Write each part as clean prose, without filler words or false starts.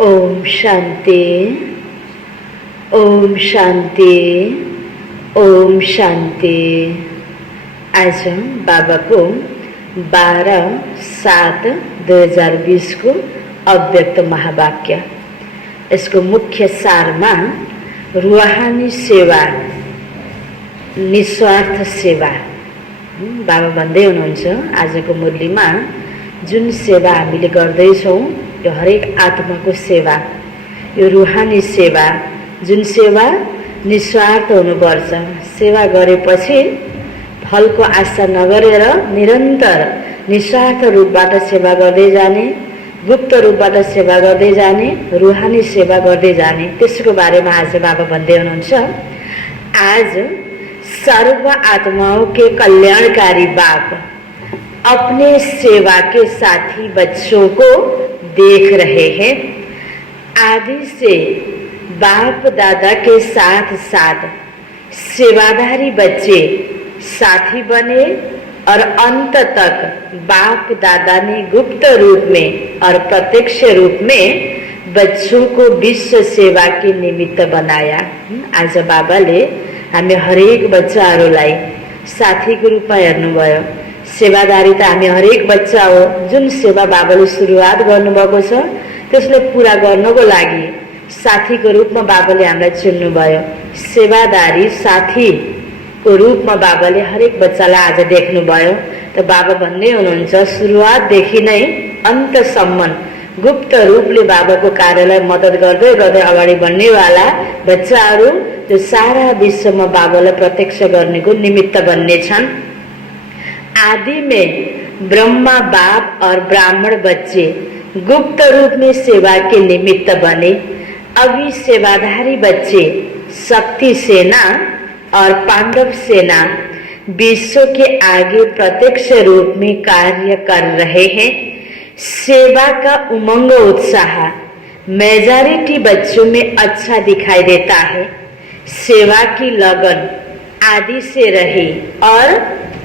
ओम शांति, ओम शांति, ओम शांति। आज बाबा को 12/7/2020 को अव्यक्त महावाक्य। इसको मुख्य सारमा रूहानी सेवा, निस्वार्थ सेवा। बाबा भन्दै हुनुहुन्छ आजको मुरलीमा जुन सेवा हामीले गर्दैछौँ यो हरेक आत्माको सेवा, यो रूहानी सेवा, जुन सेवा निस्वार्थ हुनुपर्छ। सेवा गरेपछि फलको आशा नगरेर निरन्तर निस्वार्थ रूपबाट सेवा गर्दै जाने, गुप्त रूपबाट सेवा गर्दै जाने, रूहानी सेवा गर्दै जाने, त्यसको बारेमा आज बाबा भन्दै हुनुहुन्छ। आज सर्व आत्माओं के कल्याणकारी बाप अपने सेवा के साथी बच्चों को देख रहे हैं। आदि से बाप दादा के साथ साथ सेवाधारी बच्चे साथी बने और अंत तक बाप दादा ने गुप्त रूप में और प्रत्यक्ष रूप में बच्चों को विश्व सेवा के निमित्त बनाया। आज बाबाले हामी हरेक बच्चाहरूलाई साथीको रूपमा हेर्नुभयो। सेवादारी त हामी हरेक बच्चा हो। जुन सेवा बाबाले सुरुवात गर्नुभएको छ त्यसलाई पूरा गर्नको लागि साथीको रूपमा बाबाले हामीलाई चुन्नुभयो। सेवादारी साथीको रूपमा बाबाले हरेक बच्चालाई आज देख्नुभयो। त बाबा भन्दै हुनुहुन्छ सुरुवातदेखि नै अन्तसम्म गुप्त रूपले बाबाको कार्यलाई मद्दत गर्दै गर्दै अगाडि बढ्नेवाला बच्चाहरू जो सारा विश्वमा बाबालाई प्रत्यक्ष गर्नेको निमित्त बन्ने छन्। आदि में ब्रह्मा बाप और ब्राह्मण बच्चे गुप्त रूप में सेवा के निमित्त बने। अभी सेवाधारी बच्चे शक्ति सेना और पांडव सेना विश्व के आगे प्रत्यक्ष रूप में कार्य कर रहे हैं। सेवा का उमंग उत्साह मेजॉरिटी बच्चों में अच्छा दिखाई देता है। सेवा की लगन आदि से रही और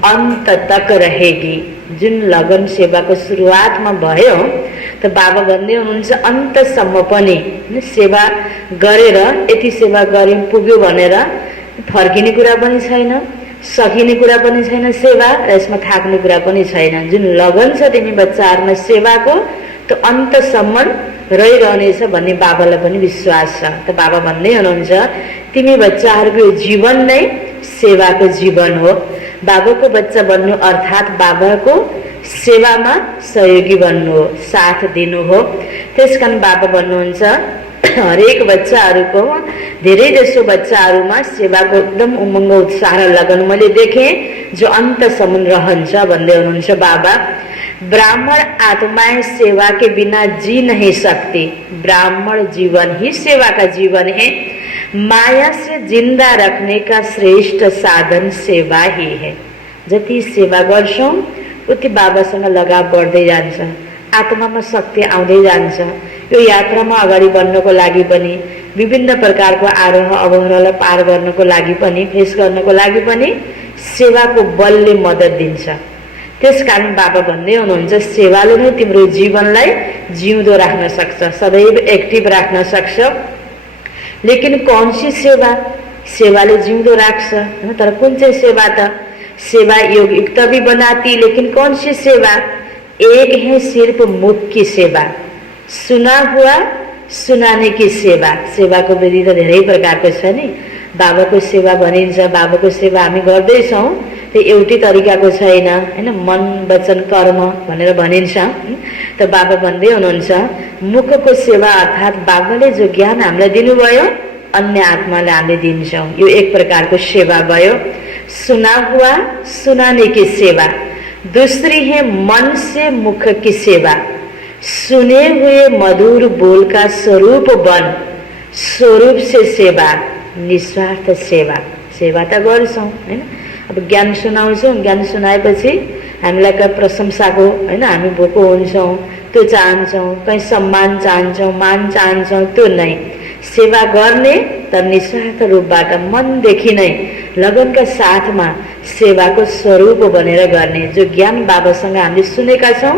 अंत तक रहेगी। जुन लगन सेवाको सुरुवातमा भयो त बाबा भन्दै हुनुहुन्छ अन्तसम्म पनि सेवा गरेर यति सेवा गरे पुग्यो भनेर फर्किने कुरा पनि छैन, सकिने कुरा पनि छैन सेवा, र यसमा थाक्ने कुरा पनि छैन। जुन लगन छ तिमी बच्चाहरुमा सेवाको त्यो अन्तसम्म रहिरहनेछ भन्ने बाबालाई पनि विश्वास छ। त बाबा भन्दै हुनुहुन्छ तिमी बच्चाहरुको जीवन नै सेवाको जीवन हो। बाबाको बच्चा बन्नु अर्थात बाबाको सेवामा सहयोगी बन्नु हो, साथ दिनु हो। त्यसकारण बाबा भन्नुहुन्छ हरेक बच्चाहरूको धेरै जसो बच्चाहरूमा सेवाको एकदम उमङ्ग उत्साह र लगन मैले देखेँ जो अन्तसम्म रहन्छ भन्दै हुनुहुन्छ बाबा। ब्राह्मण आत्माएं सेवा के बिना जी नहीं सकती। ब्राह्मण जीवन ही सेवा का जीवन है। माया से जिंदा रखने का श्रेष्ठ साधन सेवा ही है। जति सेवा गर्छौं उति बाबासँग लगाव बढ्दै जान्छ, आत्मामा शक्ति आउँदै जान्छ। यो यात्रामा अगाडि बढ्नको लागि पनि विभिन्न प्रकारको आरोह अवरोहलाई पार गर्नको लागि पनि फेस गर्नको लागि पनि सेवाको बलले मद्दत दिन्छ। त्यसकारण बाबा भन्दै हुनुहुन्छ सेवाले नै तिम्रो जीवनलाई जिउँदो राख्न सक्छ, सदैव एक्टिभ राख्न सक्छ। लेकिन कौन सी सेवा सेवाले जिउँदो राख्छ? तर कुन चाहिँ सेवा त? सेवा युक्त भी बनाती, लेकिन कौन सी सेवा? एक है सिर्फ मुख की सेवा, सुना हुआ सुनाने की सेवा। सेवाको विधि त धेरै प्रकारको छ नि। बाबाको सेवा भनिन्छ, बाबाको सेवा हामी गर्दैछौँ त्यो एउटै तरिकाको छैन हैन। मन वचन कर्म भनेर भनिन्छ। त बाबा भन्दै हुनुहुन्छ मुखको सेवा अर्थात बाबाले जो ज्ञान हामीलाई दिनुभयो अन्य आत्मालाई हामीले दिन्छौँ, यो एक प्रकारको सेवा भयो। सुना हुआ सुनाने की सेवा। दूसरी है मन से मुख की सेवा। सुने हुए मधुर बोल का स्वरूप बन, स्वरूप से सेवा, निस्वार्थ सेवा। सेवा त गर्छौँ हैन। अब ज्ञान सुनाउँछौँ, ज्ञान सुनाएपछि हामीलाई कहीँ प्रशंसाको हैन हामी भोको हुन्छौँ, त्यो चाहन्छौँ, कहीँ सम्मान चाहन्छौँ, मान चाहन्छौँ, त्यो नै। सेवा गर्ने तर निस्वार्थ रूपबाट मनदेखि नै लगनका साथमा सेवाको स्वरूप बनेर गर्ने। जो ज्ञान बाबासँग हामीले सुनेका छौँ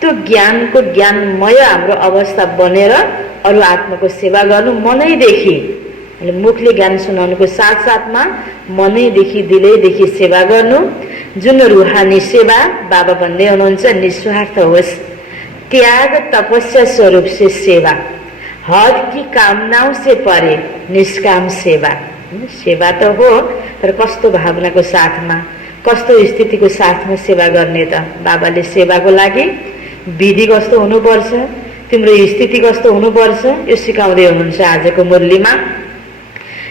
त्यो ज्ञानको ज्ञानमय हाम्रो अवस्था बनेर अरू आत्माको सेवा गर्नु मनैदेखि, मुखले ज्ञान सुनाउनुको साथसाथमा मनैदेखि दिलैदेखि सेवा गर्नु, जुन रुहानी सेवा बाबा भन्दै हुनुहुन्छ निस्वार्थ होस्, त्याग तपस्या स्वरूप से सेवा, हद की कामनाओं से परे निष्काम सेवा। सेवा त हो, तर कस्तो भावनाको साथमा, कस्तो स्थितिको साथमा सेवा गर्ने त? बाबाले सेवाको लागि विधि कस्तो हुनुपर्छ, तिम्रो स्थिति कस्तो हुनुपर्छ, यो सिकाउँदै हुनुहुन्छ आजको मुरलीमा।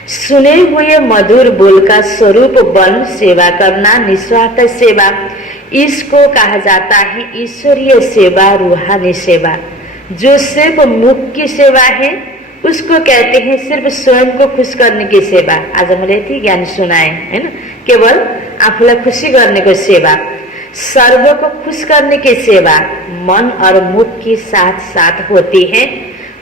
सुने हुए मधुर बोल का स्वरूप बन सेवा करना निस्वार्थ सेवा, इसको कहा जाता है ईश्वरीय सेवा, रूहानी सेवा। जो सिर्फ मुख की सेवा है उसको कहते हैं सिर्फ स्वयं को खुश करने की सेवा। आज मैले यति ज्ञान सुनाए हैन, केवल आफूलाई खुसी गर्नेको सेवा, सर्व को खुश करने की सेवा मन और मुख की साथ साथ होती है।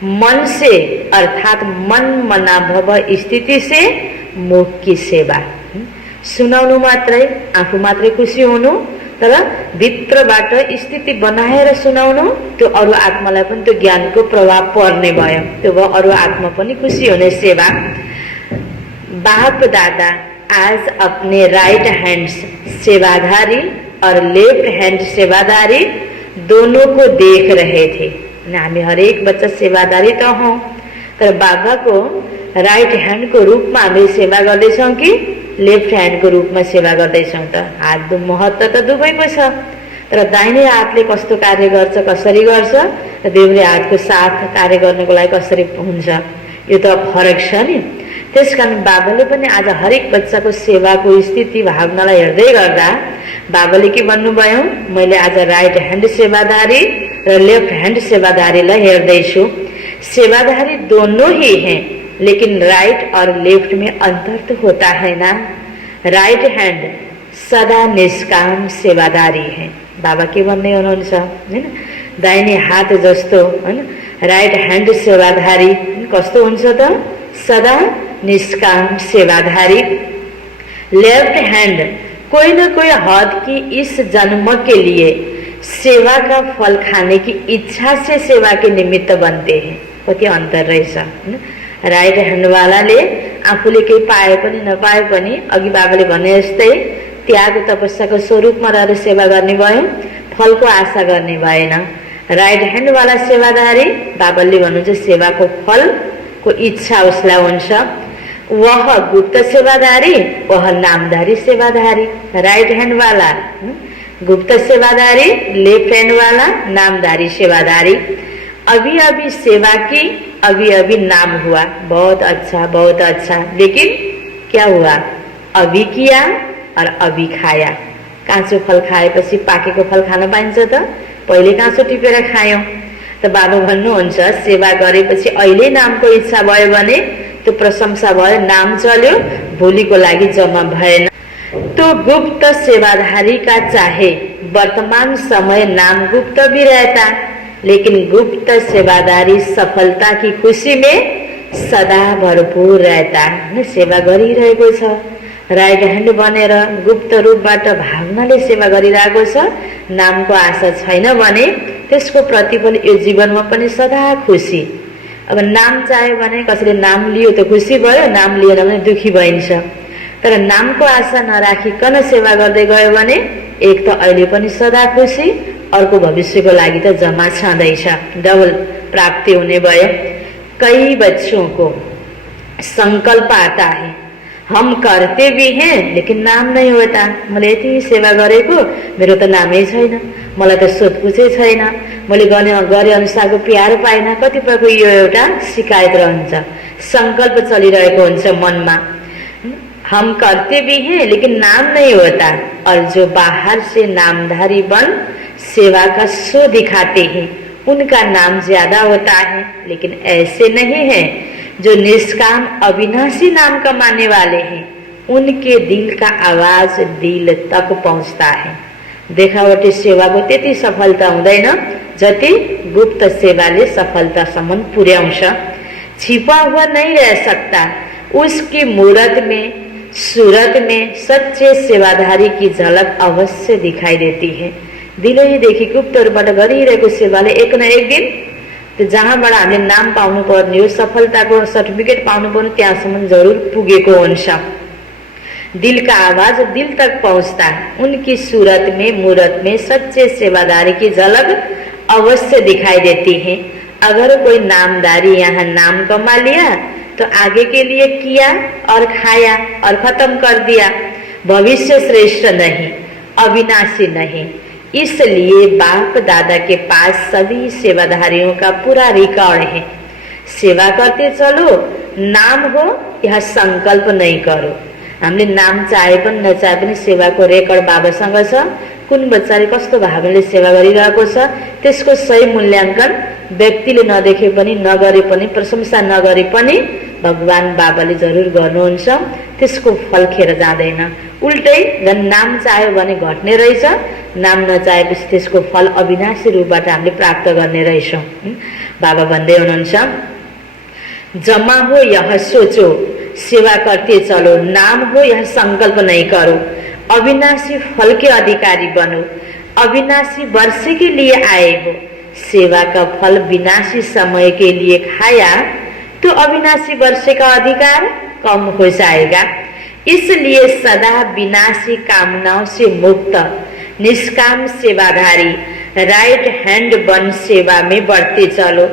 मन से अर्थात मन मनाभव स्थिति से मुख की सेवा। सुनाउनु मात्रै, आफू मात्रै खुसी हुनु, तर भित्रबाट स्थिति बनाएर सुनाउनु, त्यो अरू आत्मालाई पनि त्यो ज्ञानको प्रभाव पर्ने भयो, त्यो भयो अरू आत्मा पनि खुसी हुने सेवा। बाप दादा आज अपने राइट हैंड सेवाधारी और लेफ्ट हैंड सेवाधारी दोनों को देख रहे थे। हामी हरेक बच्चा सेवादारी त हौं, तर बाबाको राइट ह्यान्डको रूपमा हामी सेवा गर्दैछौँ कि लेफ्ट ह्यान्डको रूपमा सेवा गर्दैछौँ त? हात महत्त्व त दुवैको छ, तर दाहिने हातले कस्तो कार्य गर्छ, कसरी गर्छ, र देब्रे हातको साथ कार्य गर्नको लागि कसरी हुन्छ, यो त फरक छ नि। त्यसकारण बाबाले पनि आज हरेक बच्चाको सेवाको स्थिति भावनालाई हेर्दै गर्दा बाबाले के भन्नुभयो, मैले आज राइट ह्यान्ड सेवादारी र लेफ्ट ह्यान्ड सेवादारीलाई हेर्दैछु। सेवादारी दोनों ही हैं, लेकिन राइट और लेफ्ट में अंतर तो होता है ना। राइट हैंड सदा निष्काम सेवादारी है। बाबा के भन्दै हुनुहुन्छ हैन, दाहिने हात जस्तो हैन राइट ह्यान्ड सेवाधारी कस्तो हुन्छ त? सदा निष्काम सेवाधारी। लेफ्ट हैंड कोई न कोई हद की इस जन्म के लिए सेवा का फल खाने की इच्छा से सेवा के निमित्त बनते हैं। कति अन्तर रहेछ। राइट ह्यान्ड वालाले आफूले केही पाए पनि नपाए पनि अघि बाबाले भने जस्तै त्याग तपस्याको स्वरूपमा रहेर सेवा गर्ने भयो, फलको आशा गर्ने भएन। राइट ह्यान्ड वाला सेवादारी बाबाले भन्नुहुन्छ सेवाको फलको इच्छा उसलाई हुन्छ। वह गुप्त सेवादारी, वह नामधारी सेवादारी। राइट हैंड वाला गुप्त सेवादारी, लेफ्ट हैंड वाला नामधारी सेवादारी। अभी अभी सेवा की, अभी अभी नाम हुआ, बहुत अच्छा बहुत अच्छा, लेकिन क्या हुआ? अभी किया और अभी खाया। काँचो फल खाएपछि पाकेको फल खान पाइन्छ त? पहिले काँचो टिपेर खायौं। त बाबा भन्नुहुन्छ सेवा गरेपछि अहिले नामको इच्छा भयो भने त्यो प्रशंसा भयो, नाम चल्यो, भोलिको लागि जम्मा भएन। तो गुप्त सेवाधारी का चाहे वर्तमान समय नाम गुप्त भी रहता, लेकिन गुप्त सेवादारी सफलता की खुशी में सदा भरपूर रहता। सेवा गरिरहेको छ, राइट ह्यान्ड बनेर गुप्त रूपबाट भावनाले सेवा गरिरहेको छ, नामको आशा छैन भने त्यसको प्रतिफल यो जीवनमा पनि सदा खुसी। अब नाम चाह्यो भने कसैले नाम लियो त खुसी भयो, नाम लिएन भने दुखी भइन्छ। तर नामको आशा नराखिकन सेवा गर्दै गयो भने एक त अहिले पनि सदा खुसी, अर्को भविष्यको लागि त जम्मा छँदैछ, डबल प्राप्ति हुने भयो। कई बच्चों को संकल्प आता है हम करते भी हैं लेकिन नाम नहीं होता। मैले यति सेवा गरेको मेरो त नामै छैन, मलाई त सोधपुछै छैन, मैले गरे अनुसारको प्यार पाइन। कतिपयको यो एउटा शिकायत रहन्छ, संकल्प चलिरहेको हुन्छ मनमा। हम करते भी हैं लेकिन नाम नहीं होता, और जो बाहर से नामधारी बन सेवा का शो दिखाते हैं उनका नाम ज्यादा होता है। लेकिन ऐसे नहीं है, जो निष्काम अविनाशी नाम कमाने वाले हैं उनके दिल का आवाज दिल तक पहुंचता है। देखावटी सेवाको त्यति सफलता हुँदैन जति गुप्त सेवाले सफलतासम्म पुर्याउँछ। छिपा हुआ नहीं रह सकता, उसकी मूरत में सूरत में सच्चे सेवाधारी की झलक अवश्य दिखाई देती है। दिलैदेखि गुप्त रूपबाट गरिरहेको सेवाले एक न एक दिन त्यो जहाँबाट हामीले नाम पाउनु पर्ने हो, सफलताको सर्टिफिकेट पाउनु पर्ने त्यहाँसम्म जरुर पुगेको हुन्छ। दिल का आवाज दिल तक पहुंचता है, उनकी सूरत में मूरत में सच्चे सेवादारी की झलक अवश्य दिखाई देती है। अगर कोई नामदारी यहाँ नाम कमा लिया तो आगे के लिए किया और खाया और खत्म कर दिया, भविष्य श्रेष्ठ नहीं, अविनाशी नहीं। इसलिए बाप दादा के पास सभी सेवाधारियों का पूरा रिकॉर्ड है। सेवा करते चलो, नाम हो यह संकल्प नहीं करो। हामीले नाम चाहे पनि नचाहे पनि सेवाको रेकर्ड बाबासँग छ। कुन बच्चाले कस्तो भावनाले सेवा गरिरहेको छ त्यसको सही मूल्याङ्कन व्यक्तिले नदेखे पनि नगरे पनि प्रशंसा नगरे पनि भगवान बाबाले जरुर गर्नुहुन्छ। त्यसको फल खेर जाँदैन, उल्टै झन् नाम चाह्यो भने घट्ने रहेछ, नाम नचाहेपछि त्यसको फल अविनाशी रूपबाट हामीले प्राप्त गर्ने रहेछौँ। बाबा भन्दै हुनुहुन्छ, जमा हो यह सोचो, सेवा करते चलो, नाम हो यह संकल्प नहीं करो, अविनाशी फल के अधिकारी बनो, अविनाशी वर्ष के लिए आए हो। सेवा का फल विनाशी समय के लिए खाया तो अविनाशी वर्ष का अधिकार कम हो जाएगा। इसलिए सदा विनाशी कामनाओं से मुक्त निष्काम सेवाधारी राइट हैंड बन सेवा में बढ़ते चलो।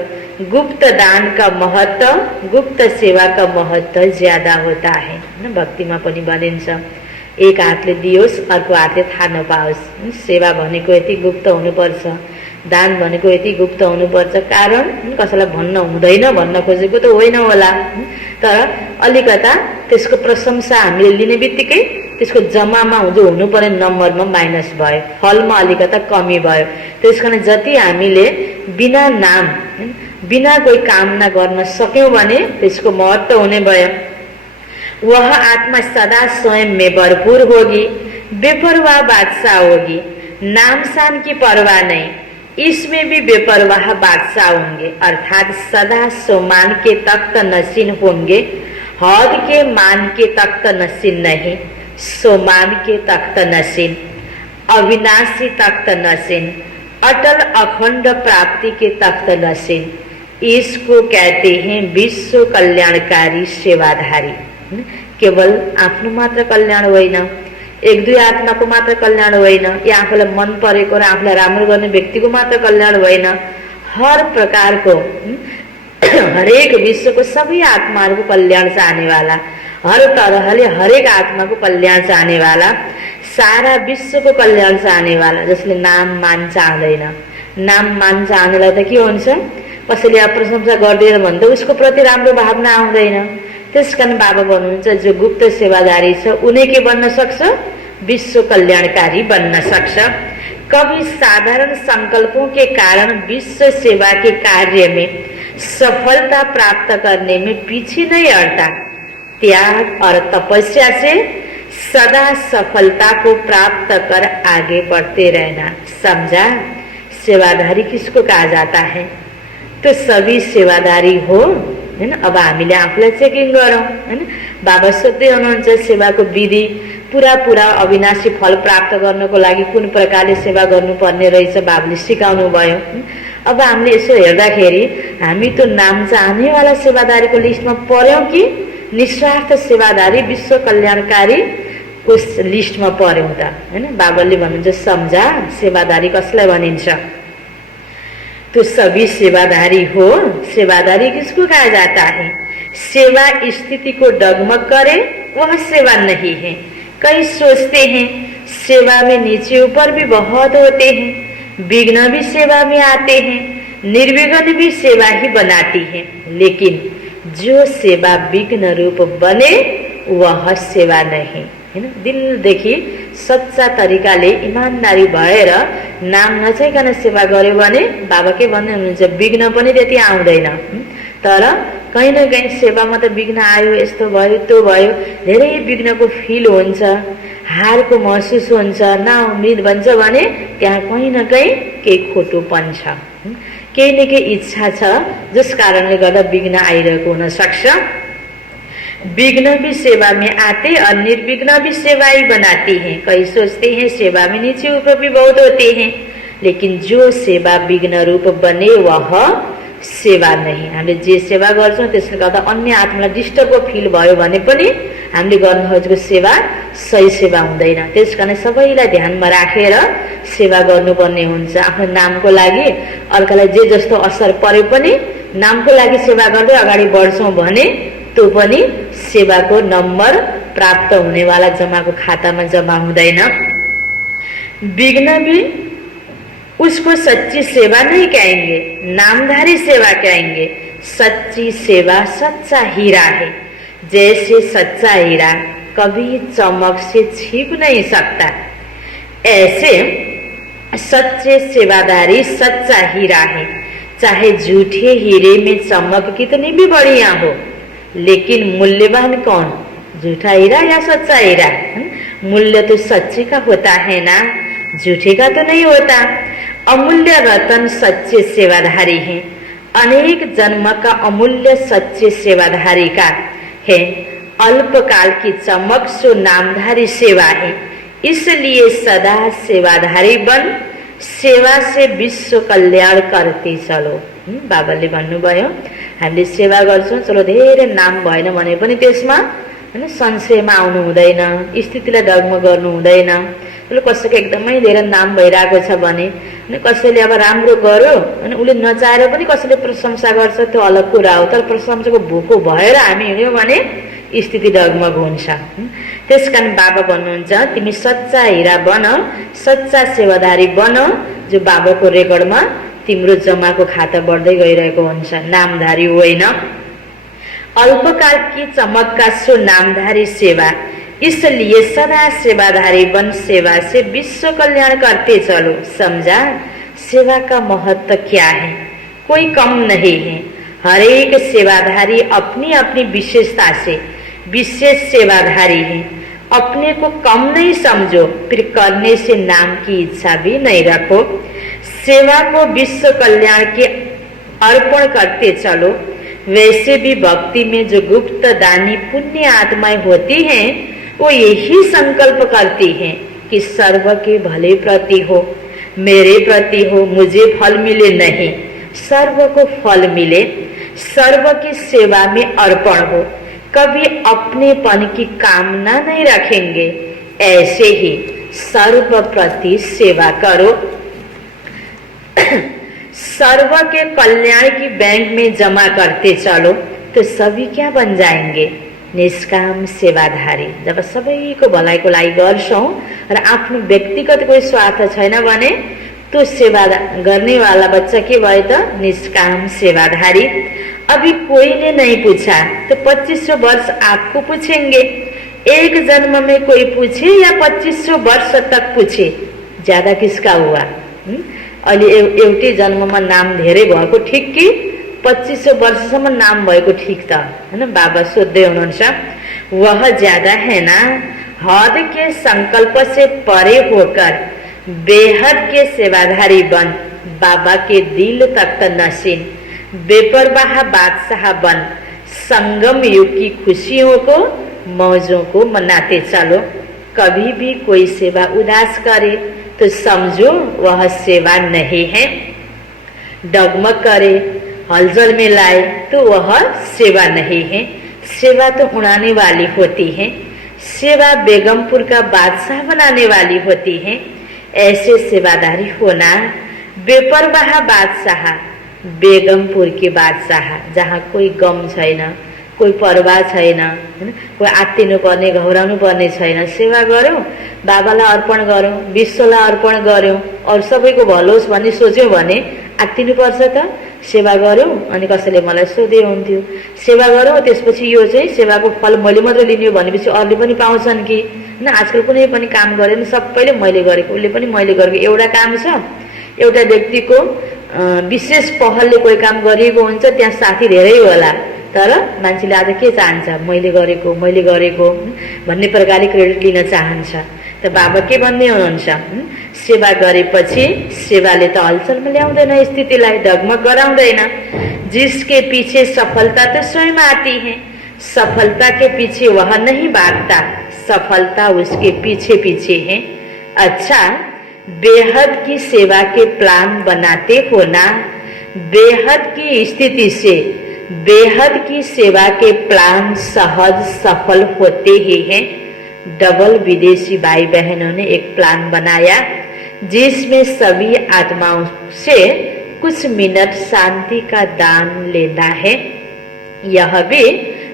गुप्त दान का महत्व, गुप्त सेवा का महत्व ज्यादा होता है। भक्तिमा पनि भनिन्छ, एक हातले दियोस् अर्को हातले थाहा नपाओस्। सेवा भनेको यति गुप्त हुनुपर्छ, दान भनेको यति गुप्त हुनुपर्छ। कारण कसैलाई भन्न हुँदैन भन्न खोजेको त होइन होला, तर अलिकता त्यसको प्रशंसा हामीले लिने बित्तिकै त्यसको जम्मामा जो हुनुपर्ने नम्बरमा माइनस भयो, फलमा अलिकता कमी भयो। त्यसकारण जति हामीले बिना नाम बिना कोई कामना गर्न सक्यौं भने त्यसको महत्व हुने भयो। वह आत्मा सदा स्वयं में भरपूर होगी, बेपरवाह बादशाह होगी। नाम शान की परवाह नहीं, इसमें भी बेपरवाह बादशाह होंगे। अर्थात सदा सोमान के तख्त नशीन होंगे, हौद के मान के तख्त नशीन नहीं, सोमान के तख्त नशीन, अविनाशी तख्त नशीन, अटल अखंड प्राप्ति के तख्त नशीन। इसको कहते हैं विश्व कल्याणकारी सेवाधारी। केवल आफ्नो मात्र कल्याण होइन, एक दुई आत्माको मात्र कल्याण होइन, या आफूलाई मन परेको र आफूलाई राम्रो गर्ने व्यक्तिको मात्र कल्याण होइन, हर प्रकारको हरेक विश्वको सबै आत्माहरूको कल्याण चाहनेवाला, हर तरहले हरेक आत्माको कल्याण चाहनेवाला, सारा विश्वको कल्याण चाहनेवाला, जसले नाम मान चाहँदैन। नाम मान चाहनेलाई त के हुन्छ, कसैले प्रशंसा गर्दैन भने त उसको प्रति राम्रो भावना आउँदैन। त्यसकारण बाबा भन्नुहुन्छ, जो गुप्त सेवादारी छ उनी के बन्न सक्छ, विश्व कल्याणकारी बन्न सक्छ। कभी साधारण संकल्पों के कारण विश्व सेवा के कार्य में सफलता प्राप्त करने में पीछे नहीं हटता। त्याग और तपस्या से सदा सफलता को प्राप्त कर आगे बढ़ते रहना। समझा? सेवाधारी किसको कहा जाता है? तो सभी सेवादारी हो, हैन। अब हामीले आफूलाई चेकिङ गरौँ, हैन। बाबा सोध्दै हुनुहुन्छ, सेवाको विधि पूरा अविनाशी फल प्राप्त गर्नको लागि कुन प्रकारले सेवा गर्नुपर्ने रहेछ बाबाले सिकाउनु भयो। अब हामीले यसो हेर्दाखेरि हामी त नाम चाहनेवाला सेवादारीको लिस्टमा पर्यौं कि निस्वार्थ सेवादारी विश्व कल्याणकारी को लिस्टमा पर्यौं त, हैन। बाबाले भन्नुहुन्छ, सम्झा सेवादारी कसलाई भनिन्छ? तो सभी सेवादारी हो। सेवादारी किसको कहा जाता है? सेवा स्थिति को डगमग करे वह सेवा नहीं है। कई सोचते हैं सेवा में नीचे ऊपर भी बहुत होते हैं, विघ्न भी सेवा में आते हैं, निर्विघ्न भी सेवा ही बनाती है। लेकिन जो सेवा विघ्न रूप बने वह सेवा नहीं, हैन। दिलदेखि सच्चा तरिकाले इमानदारी भएर नाम नचाहिकन सेवा गर्यो भने बाबा के भन्दै हुनुहुन्छ, विघ्न पनि त्यति आउँदैन। तर कहीँ न कहीँ सेवामा त विघ्न आयो, यस्तो भयो त्यो भयो, धेरै विघ्नको फिल हुन्छ, हारको महसुस हुन्छ, नाउम्मेद भन्छ भने त्यहाँ कहीँ न कहीँ केही खोटोपन छ, केही न केही इच्छा छ, जस कारणले गर्दा विघ्न आइरहेको हुन सक्छ। विघ्न भी सेवा में आते और निर्विघ्न भी सेवा ही बनाती हैं। कई सोचते हैं सेवा में नीचे ऊपर भी बहुत होते हैं, लेकिन जो सेवा विघ्न रूप बने वह सेवा नहीं। हामीले जे सेवा गर्छौँ त्यसले गर्दा अन्य आत्मालाई डिस्टर्ब फिल भयो भने पनि हामीले गर्न खोजेको सेवा सही सेवा हुँदैन। त्यसकारण सबैलाई ध्यानमा राखेर सेवा गर्नुपर्ने हुन्छ। आफ्नो नामको लागि अर्कालाई जे जस्तो असर परे पनि नामको लागि सेवा गर्दै अगाडि बढ्छौँ भने त्यो पनि सेवाको नम्बर प्राप्त हुनेवाला जमाको खातामा जमा हुँदैन। विघ्न भी उसको सच्ची सेवा नहीं कहेंगे, नामधारी सेवा कहेंगे। सच्ची सेवा सच्चा हीरा है, जैसे सच्चा हीरा कभी चमक से छिप नहीं सकता, ऐसे सच्चे सेवादारी सच्चा हीरा है। चाहे झूठे हीरे में चमक कितनी भी बढ़िया हो, लेकिन मूल्यवान कौन, झूठा हीरा या सच्चा हीरा? मूल्य तो सच्चे का होता है ना, झूठे का तो नहीं होता। अमूल्य रतन सच्चे सेवाधारी हैं। अनेक जन्म का अमूल्य सच्चे सेवाधारी का है। अल्पकाल की चमक सो नामधारी सेवा है। इसलिए सदा सेवाधारी बन सेवा से विश्व कल्याण करते चलो। बाबाले भन्नुभयो हामीले सेवा गर्छौँ, चलो धेरै नाम भएन भने पनि त्यसमा हैन संशयमा आउनु हुँदैन, स्थितिलाई डगमग गर्नु हुँदैन। कसैको एकदमै धेरै नाम भइरहेको छ भने कसैले अब राम्रो गर्यो अनि उसले नचाहेर पनि कसैले प्रशंसा गर्छ, त्यो अलग कुरा हो। तर प्रशंसाको भोको भएर हामी हिँड्यौँ भने स्थिति डगमग हुन्छ। त्यसकारण बाबा भन्नुहुन्छ तिमी सच्चा हीरा बन, सच्चा सेवादारी बन, जो बाबाको रेकर्डमा तिम्रो जमाको खाता बढ्दै गइरहेको हुन्छ, नामधारी होइन। अल्पकाल की चमक का सो नामधारी सेवा, इसलिए सदा सेवाधारी बन सेवा से विश्व कल्याण करते चलो। समझा सेवा का महत्व क्या है? कोई कम नहीं है। हर एक सेवाधारी अपनी अपनी विशेषता से विशेष सेवाधारी है। अपने को कम नहीं समझो, फिर करने से नाम की इच्छा भी नहीं रखो। सेवा को विश्व कल्याण के अर्पण करते चलो। वैसे भी भक्ति में जो गुप्त दानी पुण्य आत्माएं होती हैं, वो यही संकल्प करती हैं कि सर्व के भले प्रति हो, मेरे प्रति हो, मुझे फल मिले नहीं, सर्व को फल मिले, सर्व की सेवा में अर्पण हो। कभी अपनेपन की कामना नहीं रखेंगे। ऐसे ही सर्व प्रति सेवा करो। सर्व के कल्याण की बैंक में जमा करते चलो, तो सभी क्या बन जाएंगे? निष्काम सेवाधारी। जब सबैको भलाइको लागि गर्छौं र आफ्नो व्यक्तिगत कोही स्वार्थ छैन भने तो सेवा करने वाला बच्चा के भयो त? निष्काम सेवाधारी। अभी कोई ने नहीं पूछा तो 2500 वर्ष आपको पूछेंगे। एक जन्म में कोई पूछे या 2500 वर्ष तक पूछे, ज्यादा किसका हुआ? अहिले एउटै जन्ममा नाम धेरै भएको ठिक कि 2500 वर्षसम्म नाम भएको ठिक त? हैन, बाबा सोध्दै हुनुहुन्छ। वह ज्यादा है ना? हद के संकल्प से परे होकर बेहद के सेवाधारी बन, बाबा के दिल तक नसीन, बेपरवाह बादशाह बन, संगम युग की खुशियों को मौजों को मनाते चलो। कभी भी कोई सेवा उदास करे तो समझो वह सेवा नहीं है। डगमग करे, हलचल में लाए तो वह सेवा नहीं है। सेवा तो उड़ाने वाली होती है, सेवा बेगमपुर का बादशाह बनाने वाली होती है। ऐसे सेवादारी होना। बेपरवाह बादशाह, बेगमपुर के बादशाह, जहाँ कोई गम छैन, कोही परवाह छैन, हैन, कोही आत्तिनु पर्ने घौराउनु पर्ने छैन। सेवा गर्यौं, बाबालाई अर्पण गर्यौं, विश्वलाई अर्पण गर्यौं, अरू सबैको भलो होस् भन्ने सोच्यौं भने आत्तिनु पर्छ त? सेवा गर्यौं अनि कसैले मलाई सोधे हुन्थ्यो, सेवा गरौँ त्यसपछि यो चाहिँ सेवाको फल मैले मात्र लिने हो भनेपछि अरूले पनि पाउँछन् कि? हैन, आजकल कुनै पनि काम गरे नि सबैले मैले गरेको, उसले पनि मैले गरेको एउटा काम छ। एउटा व्यक्तिको विशेष पहलले कोही काम गरिएको हुन्छ, त्यहाँ साथी धेरै होला, तर मान्छेले आज के चाहन्छ? मैले गरेको भन्ने प्रकारले क्रेडिट लिन चाहन्छ। त बाबा के भन्ने हुनुहुन्छ? सेवा गरेपछि सेवाले त हलचलमा ल्याउँदैन, स्थितिलाई डगमग गराउँदैन। जिसके पीछे सफलता तो स्वयं आती है, सफलता के पीछे वह नहीं भागता, सफलता उसके पीछे पीछे है। अच्छा, बेहद की सेवा के प्लान बनाते हो ना, बेहद की स्थिति से बेहद की सेवा के प्लान सहज सफल होते ही हैं। डबल विदेशी भाई बहनों ने एक प्लान बनाया जिसमें सभी आत्माओं से कुछ मिनट शांति का दान लेना है। यह भी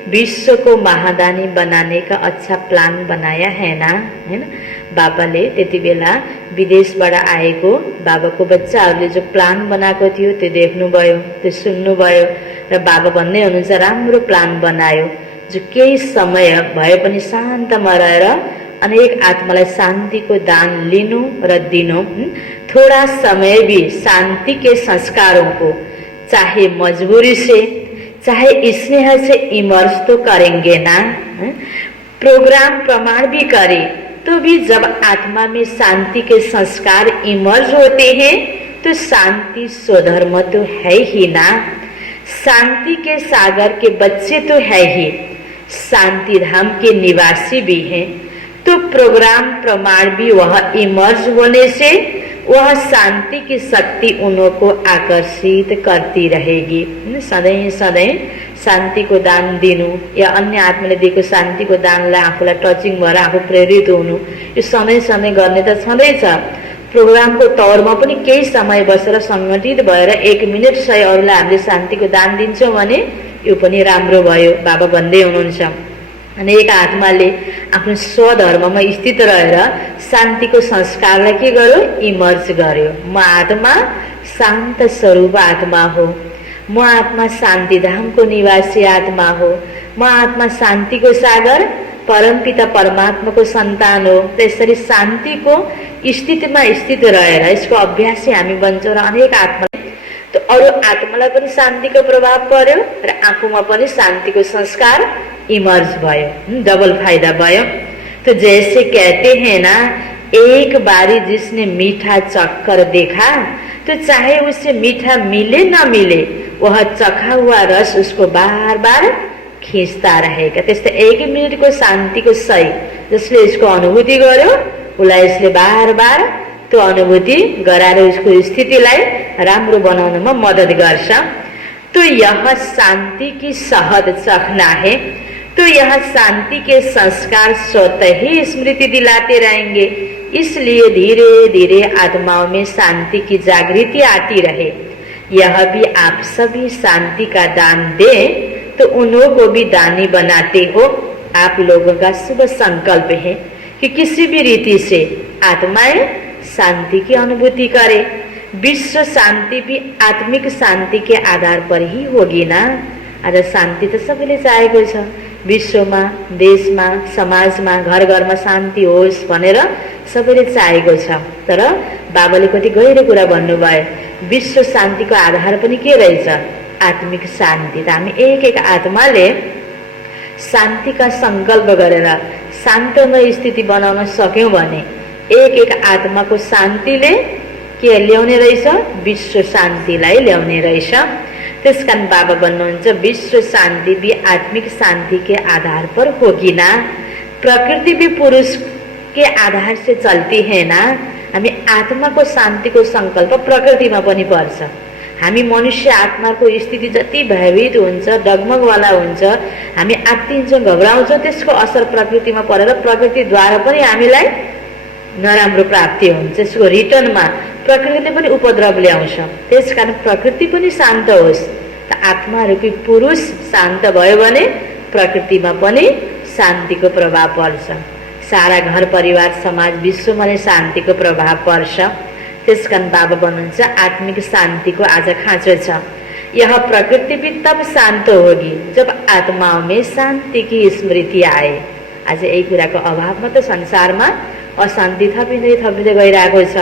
विश्व को महादानी बनाने का अच्छा प्लान बनाया है ना, है ना। बाबाले त्यति बेला विदेशबाट आएको बाबाको बच्चाहरूले जो प्लान बनाएको थियो त्यो देख्नुभयो, त्यो सुन्नुभयो र बाबा भन्दै हुनुहुन्छ राम्रो प्लान बनायो जो केही समय भए पनि शान्तमा रहेर अनेक आत्मालाई शांति को दान लिनु र दिनु। थोड़ा समय भी शांति के संस्कारों को चाहे मजबूरी से चाहे स्नेह से इमर्ज तो करेंगे ना। प्रोग्राम प्रमाण भी करे तो भी जब आत्मा में शांति के संस्कार इमर्ज होते हैं तो शांति स्वधर्म तो है ही ना। शांति के सागर के बच्चे तो है ही, शांति धाम के निवासी भी हैं। तो प्रोग्राम प्रमाण भी वह इमर्ज होने से वह शांति की शक्ति उनको आकर्षित करती रहेगी। सधैँ सधैँ शांति को दान दिनु या अन्य आत्माले दिएको शांति को दानलाई आफूलाई टचिङ भएर आफू प्रेरित हुनु, यो सधैँ सधैँ गर्ने त छँदैछ। प्रोग्राम को तौरमा पनि केही समय बसेर संगठित भएर 1 मिनट सही अरूलाई हामीले शांति को दान दिन्छौँ भने यो पनि राम्रो भयो। बाबा भन्दै हुनुहुन्छ अनेक आत्माले आफ्नो स्वधर्ममा स्थित रहेर शान्तिको संस्कारलाई के गर्यो, इमर्ज गर्यो। म आत्मा शान्त स्वरूप आत्मा हो, म आत्मा शान्तिधामको निवासी आत्मा हो, म आत्मा शान्तिको सागर परमपिता परमात्माको सन्तान हो। त्यसरी शान्तिको स्थितिमा स्थित रहेर यसको अभ्यासी हामी बन्छौँ र अनेक आत्मा तो अरू आत्मालाई पनि शान्तिको प्रभाव पर्यो र आफूमा पनि शान्तिको संस्कार इमर्ज भयो। डबल फायदा भयो। तो जैसे कहते हैं ना, एक बारी जिसने मीठा चखकर देखा तो चाहे उसे मीठा मिले ना मिले वह चखा हुआ रस उसको बार बार खींचता रहेगा। त्यस्तै 1 मिनटको शान्तिको सही जसले यसको अनुभूति गर्यो उसलाई यसले बार बार त्यो अनुभूति गराएर उसको स्थितिलाई राम्रो बनाउनमा मदद गर्छ। तो यह शांति की सहज चखना है। तो यह शांति के संस्कार स्वतः ही स्मृति दिलाते रहेंगे। इसलिए धीरे धीरे आत्माओं में शांति की जागृति आती रहे। यह भी आप सभी शांति का दान दें तो उन्हों को भी दानी बनाते हो। आप लोगों का शुभ संकल्प है कि किसी भी रीति से आत्माएं शांति की अनुभूति करे। विश्व शांति भी आत्मिक शांति के आधार पर ही होगी ना। आज शांति तो सबैले चाहेको छ, विश्वमा, देशमा, समाजमा, घर घरमा शान्ति होस् भनेर सबैले चाहेको छ। तर बाबाले कति गहिरो कुरा भन्नुभयो, विश्व शान्तिको आधार पनि के रहेछ, आत्मिक शान्ति। त हामी एक एक आत्माले शान्ति का संकल्प गरेर शान्तमय स्थिति बनाउन सक्यौं भने एक एक आत्मा को शान्तिले के ल्याउने रहेछ, विश्व शान्तिलाई ल्याउने रहेछ। त्यसकारण बाबा भन्नुहुन्छ विश्व शान्ति भी आत्मिक शान्ति के आधार पर होगी ना। प्रकृति भी पुरुष के आधार से चलती है ना। हामी आत्मा को शान्ति को संकल्प प्रकृतिमा पनि पर्छ। हामी मनुष्य आत्मा को स्थिति जति भयभीत हुन्छ, डगमगवाला हुन्छ, हामी आत्तिन्छौँ, घबराउँछौँ, त्यसको असर प्रकृतिमा परेर प्रकृतिद्वारा पनि हामीलाई नराम्रो प्राप्ति हुन्छ। त्यसको रिटर्नमा प्रकृतिले पनि उपद्रव ल्याउँछ। त्यसकारण प्रकृति पनि शान्त होस्। त आत्मारूपी पुरुष शान्त भयो भने प्रकृतिमा पनि शान्तिको प्रभाव पर्छ। सारा घर परिवार समाज विश्वमा नै शान्तिको प्रभाव पर्छ। त्यसकारण बाबा भन्नुहुन्छ आत्मिक शान्तिको आज खाँचो छ। यह प्रकृति भी तब शान्त होगी जब आत्माओं में शान्ति की स्मृति आए। आज यही कुराको अभावमा त संसारमा अशान्ति थपिँदै गइरहेको छ।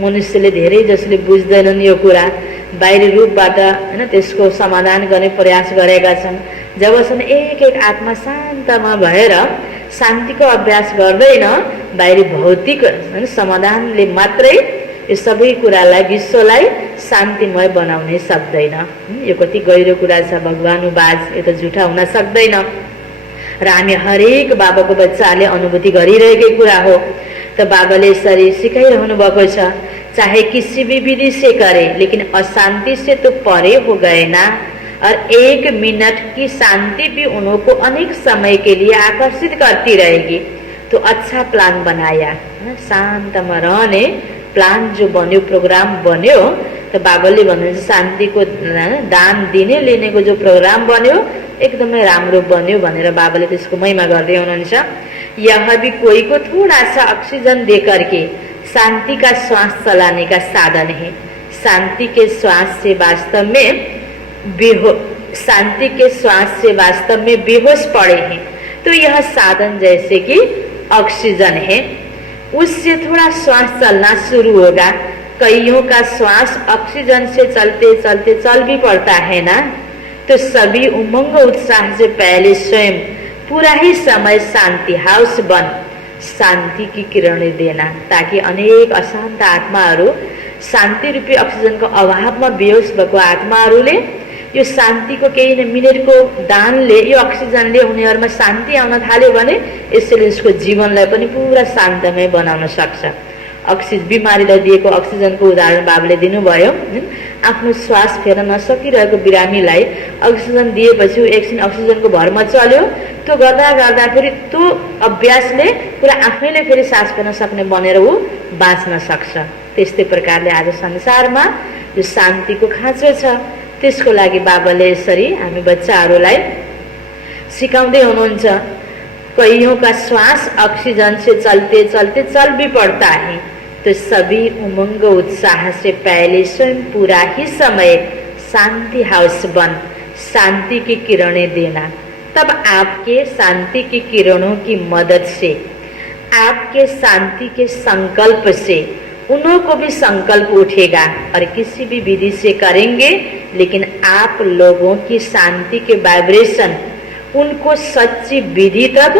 मनुष्यले धेरै जसले बुझ्दैनन् यो कुरा, बाहिरी रूपबाट हैन त्यसको समाधान गर्ने प्रयास गरेका छन्। जबसम्म एक एक आत्मा शान्तमा भएर शान्तिको अभ्यास गर्दैन, बाहिरी भौतिक हैन समाधानले मात्रै यो सबै कुरालाई विश्वलाई शान्तिमय बनाउन सक्दैन। यो कति गहिरो कुरा छ भगवानुवाज, यो त झुटा हुन सक्दैन। र हामी हरेक बाबाको बच्चाले अनुभूति गरिरहेकै कुरा हो। त बाबाले यसरी सिकाइरहनु भएको छ, चाहे किसी भी विधि से करे, लेकिन अशांति से तो परे हो गए ना। और 1 मिनट की शांति भी उनको अनेक समय के लिए आकर्षित करती रहेगी। तो अच्छा प्लान बनाया, शान्तमा रहने प्लान जो बन्यो, प्रोग्राम बन्यो, तो बाबाले भन्नुहुन्छ शान्तिको दान दिने लिनेको जो प्रोग्राम बन्यो एकदमै राम्रो बन्यो भनेर बाबाले त्यसको महिमा गर्दै हुनुहुन्छ। यह भी कोई को थोड़ा सा ऑक्सीजन देकर के शांति का श्वास चलाने का साधन है। शांति के श्वास से वास्तव में बेहोश पड़े हैं, तो यह साधन जैसे कि ऑक्सीजन है, उससे थोड़ा श्वास चलना शुरू होगा। कईयों का श्वास ऑक्सीजन से चलते चलते चल भी पड़ता है ना। तो सभी उमंग उत्साह से पहले स्वयं पूरा ही समय शांति हाउस बन शांति की किरणें देना, ताकि अनेक अशान्त आत्माहरू, शान्ति रूपी अक्सिजनको अभावमा बेहोस भएको आत्माहरूले यो शान्तिको केही मिनटको दानले, यो अक्सिजनले उनीहरूमा शान्ति आउन थाल्यो भने यसले उसको जीवनलाई पनि पुरा शान्तमय बनाउन सक्छ। बिमारीलाई दिएको अक्सिजनको उदाहरण बाबाले दिनुभयो। आफ्नो श्वास फेर्न नसकिरहेको बिरामीलाई अक्सिजन दिएपछि एकछिन अक्सिजनको भरमा चल्यो, त्यो गर्दा गर्दा फेरि त्यो अभ्यासले पुरा आफैले फेरि सास फेर्न सक्ने बनेर ऊ बाँच्न सक्छ। त्यस्तै प्रकारले आज संसारमा यो शान्तिको खाँचो छ, त्यसको लागि बाबाले यसरी हामी बच्चाहरूलाई सिकाउँदै हुनुहुन्छ। कईयों का श्वास ऑक्सीजन से चलते चलते चल भी पड़ता है, तो सभी उमंग उत्साह से पहले स्वयं पूरा ही समय शांति हाउस बन शांति की किरणें देना। तब आपके शांति की किरणों की मदद से, आपके शांति के संकल्प से उन्हों को भी संकल्प उठेगा और किसी भी विधि से करेंगे, लेकिन आप लोगों की शांति के वाइब्रेशन उनको सच्ची विधि तक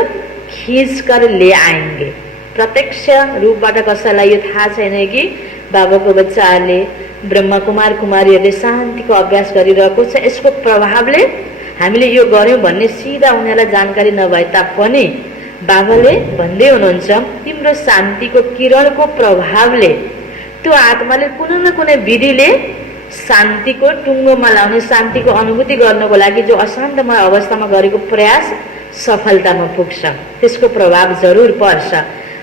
खींच कर ले आएंगे। प्रत्यक्ष रूपबाट कसैलाई यो थाहा छैन कि बाबाको बच्चाहरूले, ब्रह्मा कुमार कुमारीहरूले शान्तिको अभ्यास गरिरहेको छ, यसको प्रभावले हामीले यो गर्यौं भन्ने सिधा उनीहरूलाई जानकारी नभए तापनि बाबाले भन्दै हुनुहुन्छ, तिम्रो शान्तिको किरणको प्रभावले त्यो आत्माले कुनै न कुनै विधिले शान्तिको टुङ्गोमा लाउने, शान्तिको अनुभूति गर्नको लागि जो अशान्तमय अवस्थामा गरेको प्रयास सफलतामा पुग्छ, त्यसको प्रभाव जरुर पर्छ।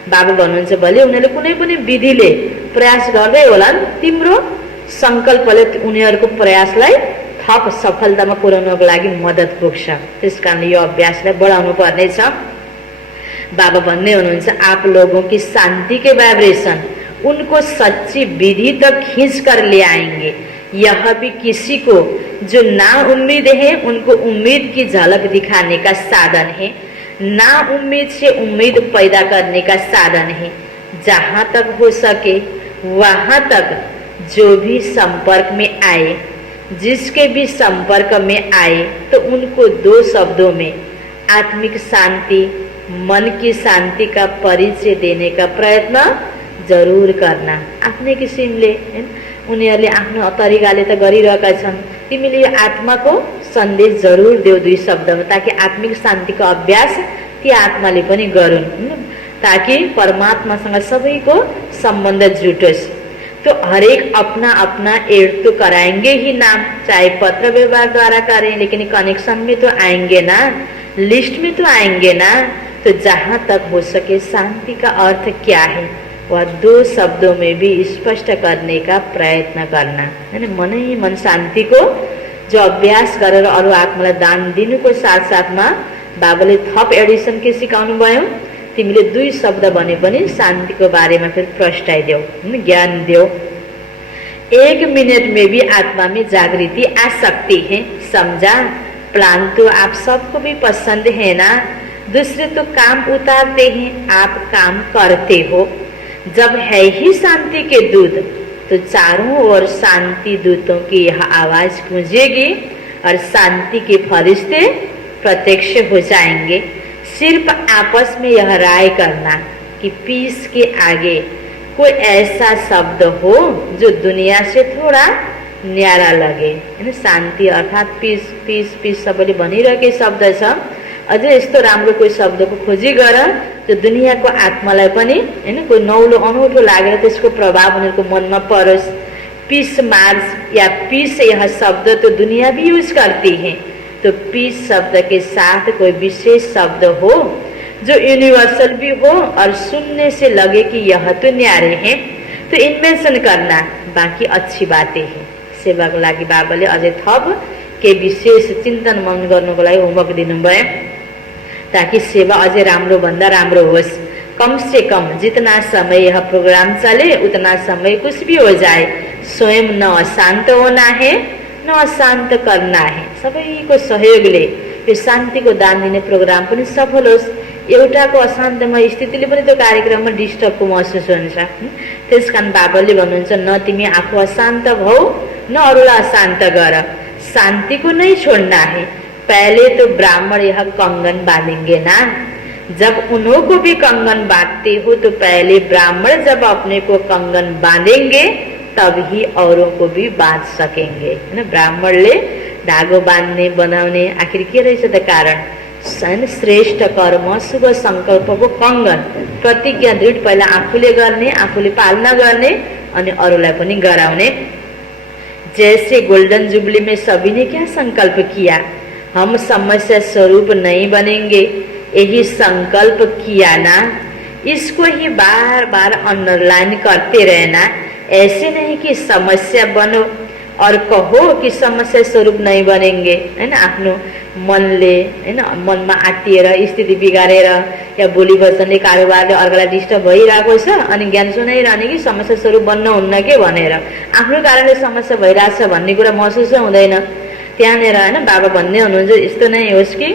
बाबा भन्नुहुन्छ भले उनीहरूले कुनै पनि विधिले प्रयास गर्दै होलान्, तिम्रो संकल्पले उनीहरूको प्रयासलाई थप सफलतामा पुर्याउनको लागि मद्दत पुग्छ। त्यसकारण यो अभ्यासलाई बढाउनु पर्नेछ। बाबा भन्दै हुनुहुन्छ, आप लोगों की शांति के वाइब्रेशन उनको सच्ची विधि तक खींच कर ले आएंगे। यह भी किसी को जो ना उम्मीद है उनको उम्मीद की झलक दिखाने का साधन है, ना उम्मीद से उम्मीद पैदा करने का साधन है। जहाँ तक हो सके वहाँ तक जो भी संपर्क में आए, जिसके भी संपर्क में आए, तो उनको 2 शब्दों में आत्मिक शांति, मन की शांति का परिचय देने का प्रयत्न जरूर करना। आफ्नै किसिमले उनीहरूले आफ्नो तरिकाले त गरिरहेका छन्, तिमीले यो आत्माको सन्देश जरूर देऊ 2 शब्दमा, ताकि आत्मिक शान्तिको अभ्यास ती आत्माले पनि गरून्, ताकि परमात्मासँग सबैको सम्बन्ध जुटोस्। तो हरेक अपना अपना एड तो कराएंगे ही ना, चाहे पत्र व्यवहार द्वारा करें, लेकिन कनेक्शन में तो आएंगे ना, लिस्ट में तो आएंगे ना। तो जहाँ तक हो सके शांति का अर्थ क्या है वह 2 शब्दों में भी स्पष्ट करने का प्रयत्न करना, है मन ही मन शांति को जो अभ्यास गरेर अरू आत्मालाई दान दिनुको साथ साथमा बाबाले थप एडिसन के सिकाउनु भयो, तिमीले 2 शब्द भने पनि शान्तिको बारेमा फिर प्रष्टाइदेऊ, ज्ञान देऊ। 1 मिनट में भी आत्मा में जागृति आ सकती है, समझा। प्लान तो आप सबको भी पसंद है ना, दूसरे तो काम उतारते हैं, आप काम करते हो। जब है ही शांति के दूत, तो चारों ओर शांति दूतों की यह आवाज गूंजेगी और शांति के फरिश्ते प्रत्यक्ष हो जाएंगे। सिर्फ आपस में यह राय करना कि पीस के आगे कोई ऐसा शब्द हो जो दुनिया से थोड़ा न्यारा लगे, हैन। शान्ति अर्थात पीस पीस पीस सबैले भनिरहेकै शब्द छ, अझै यस्तो राम्रो कोही शब्दको खोजी गर जो दुनियाँको आत्मालाई पनि हैन कोही नौलो अनौठो लागेर त्यसको प्रभाव उनीहरूको मनमा परोस्। पीस मार्च या पीस यह शब्द तो दुनिया भी यूज करती है, तो पीस शब्द के साथ कोई विशेष शब्द हो जो यूनिवर्सल भी हो और सुनने से लगे कि यह तो न्यारे हैं, तो इन्वेंशन करना, बाकी अच्छी बातें हैं। सेवाको लागि बाबाले अझै थप के विशेष चिन्तन मन गर्नुको लागि होमवर्क दिनुभयो, ताकि सेवा अझै राम्रो भन्दा राम्रो होस्। कम से कम जितना समय यह प्रोग्राम चले उतना समय कुछ भी हो जाए, स्वयं न अशान्त होना है न अशान्त करना है। सबैको सहयोगले यो शान्तिको दान दिने प्रोग्राम पनि सफल होस्। एउटाको अशान्तमय स्थितिले पनि त्यो कार्यक्रममा डिस्टर्बको महसुस हुन्छ। त्यसकारण बाबाले भन्नुहुन्छ न तिमी आफू अशान्त भौ न अरूलाई अशान्त गर, शान्ति को नहीं छोड़ना है। पहले तो ब्राह्मण यह कंगन बांधेंगे ना, जब उन्हों को भी कंगन बांधते हो तो पहले ब्राह्मण जब अपने को कंगन बांधेंगे तब ही औरों को भी बांध सकेंगे, है ना। ब्राह्मणले धागो बांध्ने बनाउने आखिर के रहेछ त कारण? श्रेष्ठ कर्म शुभ संकल्पको कंगन, प्रतिज्ञा दृढ पहिला आफूले गर्ने, आफूले पालना गर्ने अनि अरूलाई पनि गराउने। जैसे गोल्डन जुबली में सभी ने क्या संकल्प किया, हम समस्या स्वरूप नहीं बनेंगे, यही संकल्प किया ना, इसको ही बार बार अंडरलाइन करते रहना। ऐसे नहीं कि समस्या बनो और कहो कि समस्या स्वरूप नहीं बनेंगे, है ना। आफ्नो मनले हैन मनमा आत्तिएर स्थिति बिगारेर या बोली वचनले कारोबारले अर्कालाई डिस्टर्ब भइरहेको छ अनि ज्ञान सुनाइरहने कि समस्या स्वरूप बन्न हुन्न के भनेर आफ्नो कारणले समस्या भइरहेछ भन्ने कुरा महसुस हुँदैन। त्यहाँनेर हैन बाबा भन्ने हुनुहुन्छ यस्तो नै होस् कि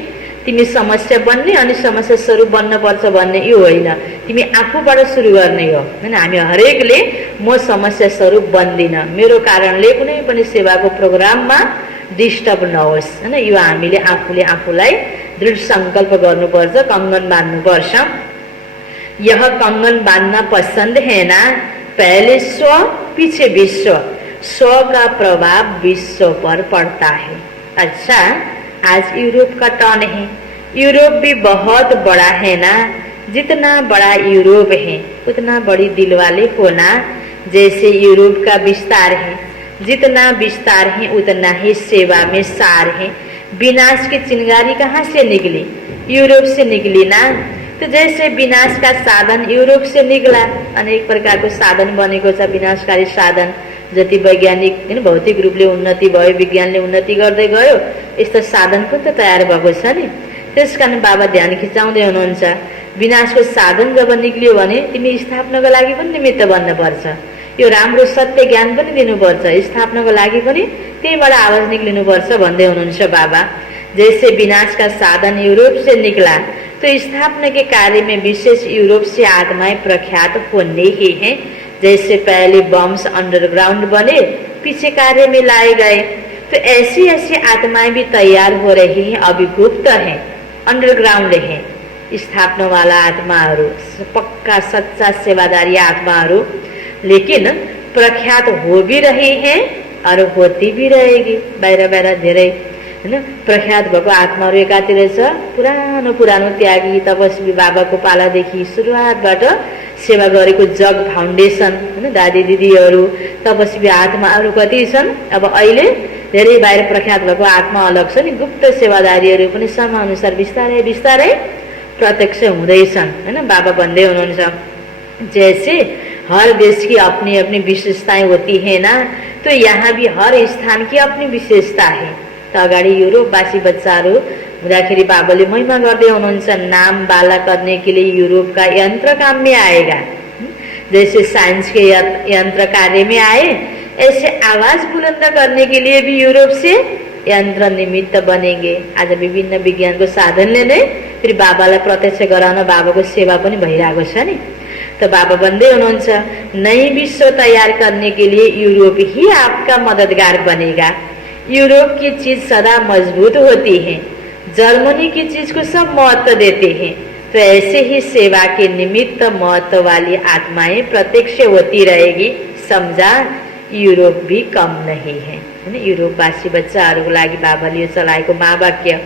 तिमी समस्या बन्ने अनि समस्या स्वरूप बन्न पर्छ भन्ने यो होइन, तिमी आफूबाट सुरु गर्ने हो, हैन। हामी हरेकले म समस्या स्वरूप बन्दिन, मेरो कारणले कुनै पनि सेवाको प्रोग्राममा डिस्टर्ब नहोस्, हैन। यो हामीले आफूले आफूलाई दृढ संकल्प गर्नुपर्छ, कंगन बाँध्नुपर्छ। यह कंगन बांधना पसंद है ना, पहले स्व पीछे विश्व, स्व का प्रभाव विश्व पर पड़ता है। अच्छा, आज यूरोप का टर्न है। यूरोप भी बहुत बड़ा है ना, जितना बड़ा यूरोप है उतना बड़ी दिल वाले होना। जैसे यूरोप का विस्तार है, जितना विस्तार है उतना ही सेवा में सार है। विनाश की चिंगारी कहाँ से निकली? यूरोप से निकली ना। तो जैसे विनाश का साधन यूरोप से निकला, अनेक प्रकारको साधन बनेको छ विनाशकारी साधन। जति वैज्ञानिक हैन भौतिक रूपले उन्नति भयो, विज्ञानले उन्नति गर्दै गयो, यस्तो साधन पनि त तयार भएको छ नि। त्यसकारण बाबा ध्यान खिचाउँदै हुनुहुन्छ, विनाशको साधन जब निक्लियो भने तिमी स्थापनाको लागि पनि निमित्त बन्नुपर्छ। यो राम्रो सत्य ज्ञान पनि दिनुपर्छ, स्थापनाको लागि पनि त्यहीबाट आवाज निक्लिनुपर्छ भन्दै हुनुहुन्छ बाबा। जैसे विनाश का साधन यूरोप से निकला तो स्थापना के कार्य में विशेष यूरोप से आत्माएं प्रख्यात होने ही हैं। जैसे पहले बम्स अंडरग्राउंड बने, पीछे कार्य में लाए गए, तो ऐसी ऐसी आत्माएं भी तैयार हो रही हैं, अभी गुप्त हैं, अंडरग्राउंड हैं। स्थापना वाला आत्माहरू, पक्का सच्चा सेवादारी आत्माहरू, लेकिन प्रख्यात हो भी रही हैं और होती भी रहेगी। बाहिर बाहिर धेरै हैन प्रख्यात भएको आत्माहरू एकातिर छ, पुरानो पुरानो त्यागी तपस्वी बाबाको पालादेखि सुरुवातबाट सेवा गरेको जग फाउन्डेसन हैन दादी दिदीहरू तपस्वी आत्माहरू कति छन्। अब अहिले धेरै बाहिर प्रख्यात भएको आत्मा अलग छ नि, गुप्त सेवादारीहरू पनि समयानुसार बिस्तारै बिस्तारै प्रत्यक्ष हुँदैछन्, हैन। बाबा भन्दै हुनुहुन्छ जैसे हर देश की अपनी अपनी विशेषताएं होती है ना, तो यहाँ भी हर स्थान की अपनी विशेषता है। तो अगाडि यूरोपवासी बच्चाहरू हुँदाखेरि बाबाले महिमा गर्दै हुनुहुन्छ, नाम बाला करने के लिए यूरोप का यंत्र काम में आएगा। जैसे साइंस के यंत्र कार्य में आए, ऐसे आवाज बुलंद करने के लिए भी यूरोप से यंत्र निमित्त बनेंगे। आज विभिन्न विज्ञानको साधनले नै फेरि बाबालाई प्रत्यक्ष गराउन बाबाको सेवा पनि भइरहेको छ नि। तो बाबा भन्दै हुनुहुन्छ, नई विश्व तैयार करने के लिए यूरोप ही आपका मददगार बनेगा। यूरोप की चीज सदा मजबूत होती है, जर्मनी की चीज को सब महत्व देते हैं। तो ऐसे ही सेवा के निमित्त महत्व वाली आत्माएं प्रत्यक्ष होती रहेगी। समझा, यूरोप भी कम नहीं है, हैन। यूरोपवासी बच्चाहरूको लागि बाबाले चलाएको महावाक्य।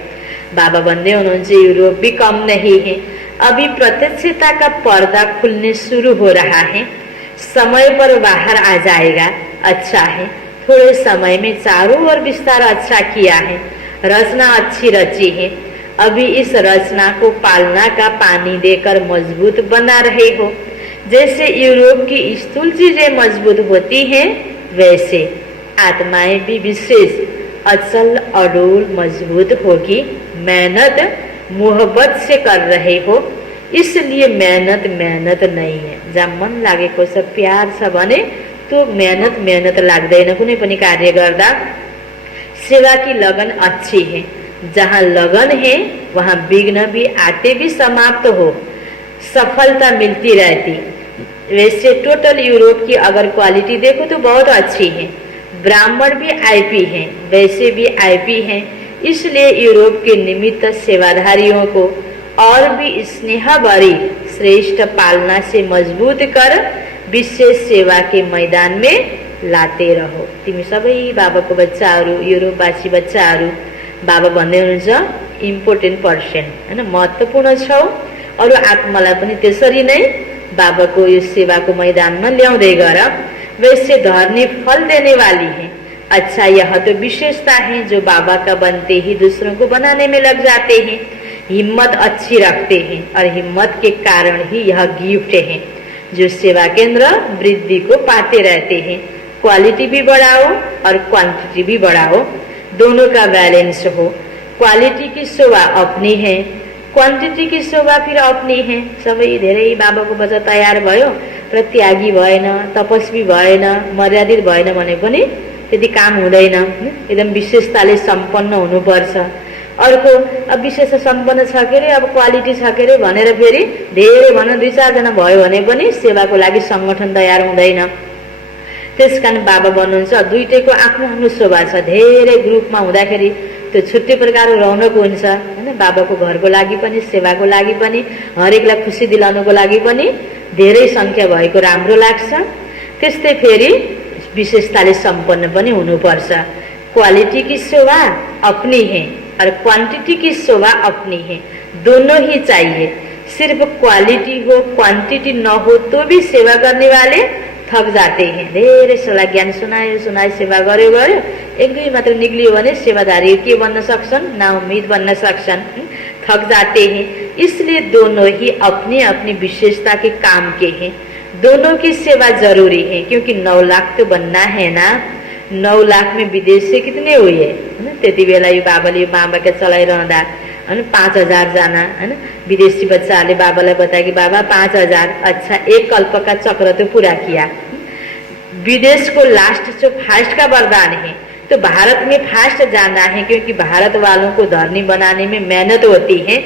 बाबा भन्दै हुनुहुन्छ यूरोप भी कम नहीं है, अभी प्रत्यक्षता का पर्दा खुलने शुरू हो रहा है, समय पर बाहर आ जाएगा। अच्छा है, थोड़े समय में चारों ओर विस्तार अच्छा किया है, रचना अच्छी रची है। अभी इस रचना को पालना का पानी देकर मजबूत बना रहे हो। जैसे यूरोप की स्थूल चीजें मजबूत होती हैं, वैसे आत्माएं भी विशेष अचल अडोल मजबूत होगी। मेहनत मोहब्बत से कर रहे हो, इसलिए मेहनत नहीं है। जहाँ मन लागेको छ, प्यार छ भने तो मेहनत लाग्दैन। कुनै पनि कार्य गर्दा सेवा की लगन अच्छी है। जहाँ लगन है वहाँ विघ्न भी आते भी समाप्त हो, सफलता मिलती रहती। वैसे टोटल यूरोप की अगर क्वालिटी देखो तो बहुत अच्छी है। ब्राह्मण भी आईपी हैं, वैसे भी आईपी हैं। इसलिए यूरोप के निमित्त सेवाधारियों को और भी स्नेह भरी श्रेष्ठ पालना से मजबूत कर विशेष सेवा के मैदान में लाते रहो। तिमी सबै बाबाको बच्चाहरू, यूरोपवासी बच्चाहरू, बाबा भन्दै हुनुहुन्छ इम्पोर्टेन्ट पर्सन हैन, महत्त्वपूर्ण छौ। अरू आत्मालाई पनि त्यसरी नै बाबाको यो सेवाको मैदानमा ल्याउँदै गर। वैसे धरनी फल देने वाली है। अच्छा, यह तो विशेषता है जो बाबा का बनते ही दूसरों को बनाने में लग जाते हैं। हिम्मत अच्छी रखते हैं और हिम्मत के कारण ही यह गिफ्ट है जो सेवा केंद्र वृद्धि को पाते रहते हैं। क्वालिटी भी बढ़ाओ और क्वांटिटी भी बढ़ाओ, दोनों का बैलेंस हो। क्वालिटी की शोभा अपनी है, क्वांटिटी की शोभा फिर अपनी है। सबै धेरै बाबाको बच्चा तयार भयो तर त्यागी भएन, तपस्वी भएन, मर्यादित भएन भने पनि त्यति काम हुँदैन। एकदम विशेषताले सम्पन्न हुनुपर्छ। अर्को अब विशेषता सम्पन्न छ के रे, अब क्वालिटी छ के रे भनेर फेरि धेरै भन 2-4 जना भयो भने पनि सेवाको लागि संगठन तयार हुँदैन। त्यसकारण बाबा भन्नुहुन्छ दुईटैको आफ्नो आफ्नो शोभा छ। धेरै ग्रुपमा हुँदाखेरि त्यो छुट्टै प्रकारको रौनक हुन्छ हैन। बाबाको घरको लागि पनि, सेवाको लागि पनि, हरेकलाई खुसी दिलाउनको लागि पनि धेरै संख्या भएको राम्रो लाग्छ। त्यस्तै फेरि विशेषताले सम्पन्न पनि हुनुपर्छ। क्वालिटी की शोभा अपनी है और क्वांटिटी की शोभा अपनी है, दोनों ही चाहिए। सिर्फ क्वालिटी हो क्वांटिटी न हो तो भी सेवा करने वाले थक जाते हैं। धेरै सल्लाह ज्ञान सुनायो सेवा गर्यो एक दुई मात्र निक्लियो भने सेवादारी के बन्न सक्छन्, नाउम्मीद बन्न सक्छन्, थक जाते हैं। इसलिए दोनों ही अपनी अपनी विशेषता के काम के हैं। दोनों की सेवा जरूरी है क्योंकि 9 लाख तो बनना है ना। 9 लाख में विदेश से कितने हुए है। त्यति बेला यो बाबाले यो मामाका चलाइरहँदा हैन 5000 जना हैन विदेशी बच्चाहरूले बाबालाई बताए कि बाबा 5000। अच्छा, एक कल्प का चक्र तो पूरा किया। विदेश को लास्ट जो फास्ट का वरदान है तो भारत में फास्ट जाना है क्योंकि भारत वालों को धरनी बनाने में मेहनत होती है।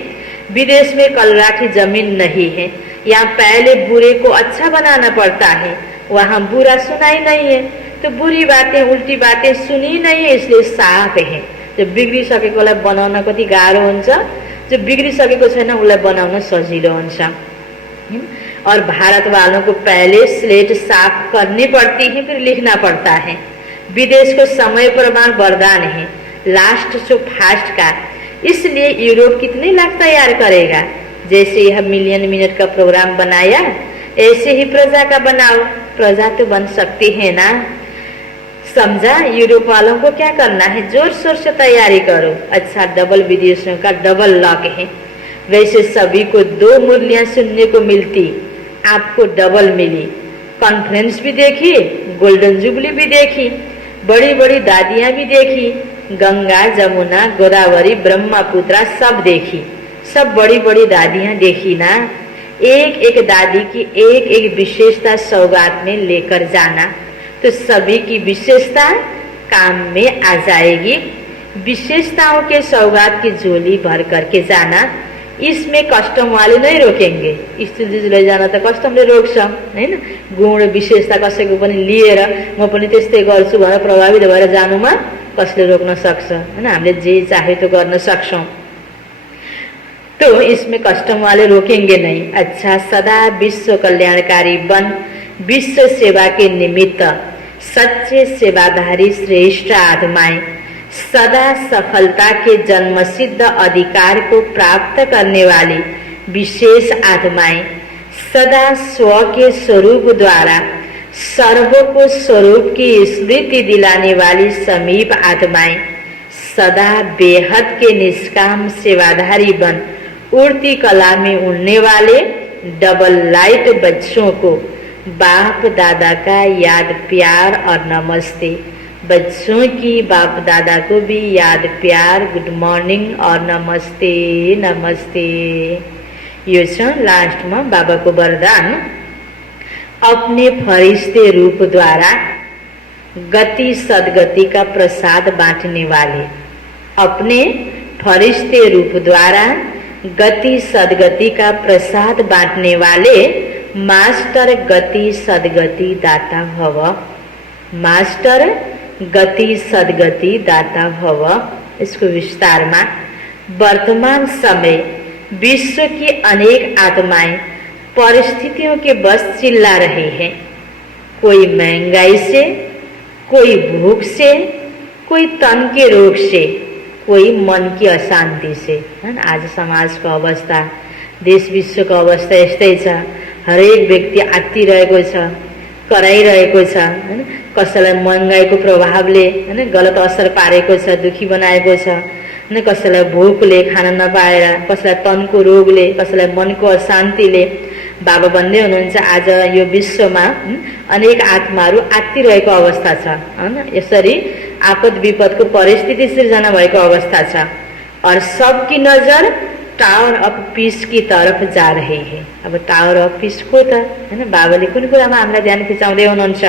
विदेश में कलराखी जमीन नहीं है। यहाँ पहले बुरे को अच्छा बनाना पड़ता है, वहाँ बुरा सुनाई नहीं है तो बुरी बातें उल्टी बातें सुनी नहीं है, इसलिए साफ है। जो बिग्रिसकेकोलाई बनाउन कति गाह्रो हुन्छ, जो बिग्रिसकेको छैन उसलाई बनाउन सजिलो हुन्छ। और भारत वालों को पहले स्लेट साफ करनी पड़ती है फिर लिखना पड़ता है। विदेश को समय प्रमाण वरदान है, लास्ट जो फास्ट का। इसलिए यूरोप कितने लाख तैयार करेगा। जैसे यह मिलियन मिनट का प्रोग्राम बनाया ऐसे ही प्रजा का बनाओ, प्रजा तो बन सकती है ना। समझा। यूरोप वालों को क्या करना है, जोर शोर से तैयारी करो। अच्छा, डबल विदेशियों का डबल लॉक है। वैसे सभी को 2 मुरलियां सुनने को मिलती, आपको डबल मिली। कॉन्फ्रेंस भी देखी, गोल्डन जुबली भी देखी, बड़ी बड़ी दादियां भी देखी, गंगा जमुना गोदावरी ब्रह्मपुत्रा सब देखी, सब बड़ी बड़ी दादियां देखी ना। एक एक दादी की एक एक विशेषता सौगात में लेकर जाना तो सभी की विशेषता काम में आ जाएगी। विशेषताओं के सौगात की झोली भर करके जाना। इसमें कस्टम वाले नहीं रोकेंगे। स्थिति ले जाना तो कस्टमले रोक्छ हैन। गुण विशेषता कसैको पनि लिएर म पनि त्यस्तै गर्छु भनेर प्रभावित भएर जानुमा कसले रोक्न सक्छ हैन। हामीले जे चाहे तो गर्न सक्छौं, तो इसमें कस्टम वाले रोकेंगे नहीं। अच्छा, सदा विश्व कल्याणकारी बन, विश्व सेवा के निमित्त सच्चे सेवाधारी श्रेष्ठ आत्माएं सदा सफलता के जन्मसिद्ध अधिकार को प्राप्त करने वाली विशेष आत्माएं सदा स्व के स्वरूप द्वारा सर्व को स्वरूप की स्मृति दिलाने वाली समीप आत्माएं सदा बेहद के निष्काम सेवाधारी बन उड़ती कला में उड़ने वाले डबल लाइट बच्चों को बाप दादा का याद प्यार और नमस्ते। बच्चों की बाप दादा को भी याद प्यार, गुड मॉर्निंग और नमस्ते नमस्ते। यो छ लास्ट में बाबा को वरदान। अपने फरिश्ते रूप द्वारा गति सदगति का प्रसाद बांटने वाले, अपने फरिश्ते रूप द्वारा गति सदगति का प्रसाद बांटने वाले मास्टर गति सदगति दाता भव। मास्टर गति सदगति दाता भव। इसको विस्तार में वर्तमान समय विश्व की अनेक आत्माएं परिस्थितियों के बस चिल्ला रहे हैं। कोई महंगाई से, कोई भूख से, कोई तन के रोग से, कोई मन की अशांति से, है ना। आज समाज को अवस्था, देश विश्व को अवस्था यस्तै छ। हरेक व्यक्ति आत्तिरहेको छ, कराइरहेको छ, हैन। कसैलाई महँगाईको प्रभावले हैन गलत असर पारेको छ, दुखी बनाएको छ, हैन। कसैलाई भोकले खान नपाएर, कसैलाई तनको रोगले, कसैलाई मनको अशान्तिले। बाबा भन्दै हुनुहुन्छ आज यो विश्वमा अनेक आत्माहरू आत्तिरहेको अवस्था छ, हैन। यसरी आपद विपदको परिस्थिति सिर्जना भएको अवस्था छ और सबकी नजर टावर अफ पीस की तरफ जा रही है। अब टावर अफ पीस को त हैन बाबाले कुन कुरामा हामीलाई ध्यान खिचाउँदै हुनुहुन्छ।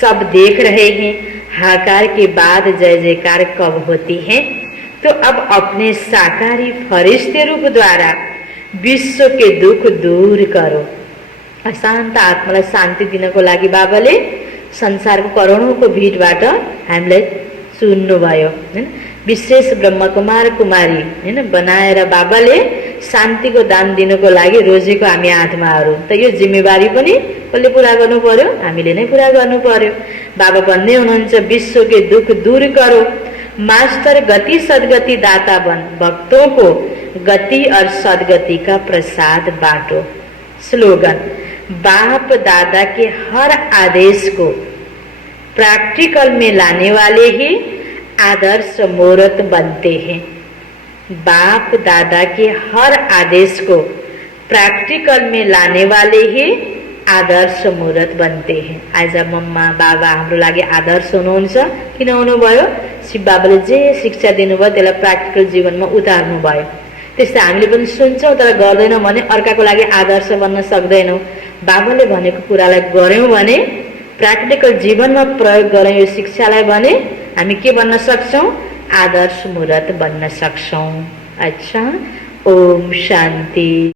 सब देख रहे हैं हाकार के बाद जय जयकार कब होती है। तो अब अपने साकारी फरिश्ते रूप द्वारा विश्व के दुख दूर करो। अशान्त आत्मालाई शान्ति दिनको लागि बाबाले संसारको करोडौंको भिडबाट हामीलाई चुन्नुभयो, हैन। विशेष ब्रह्मकुमार कुमारी हैन बनाएर बाबाले शान्तिको दान दिनको लागि रोजेको हामी आत्माहरू। त यो जिम्मेवारी पनि कसले पूरा गर्नु पर्यो? हामीले नै पूरा गर्नु पर्यो। बाबा भन्दै हुनुहुन्छ विश्व के दुख दूर करो, मास्टर गति सदगति दाता बन, भक्तों को गति और सदगति का प्रसाद बांटो। स्लोगन, बाप दादा के हर आदेश को प्रैक्टिकल में लाने वाले ही आदर्श मूर्त बनते हैं। बाप दादा के हर आदेश को प्रैक्टिकल में लाने वाले ही आदर्श मूर्त बनते हैं। आज मम्मा बाबा हाम्रो लागि आदर्श हुनुहुन्छ। किन हुनुभयो? शिव बाबाले जे शिक्षा दिनुभयो त्यसलाई प्र्याक्टिकल जीवनमा उतार्नु भयो। त्यस्तै हामीले पनि सुन्छौँ तर गर्दैनौँ भने अर्काको लागि आदर्श बन्न सक्दैनौँ। बाबाले भनेको कुरालाई गर्यौँ भने, प्र्याक्टिकल जीवनमा प्रयोग गरौँ यो शिक्षालाई भने हामी के बन्न सक्छौँ? आदर्श मूर्त बन्न सक्छौँ। अच्छा, ओम शान्ति।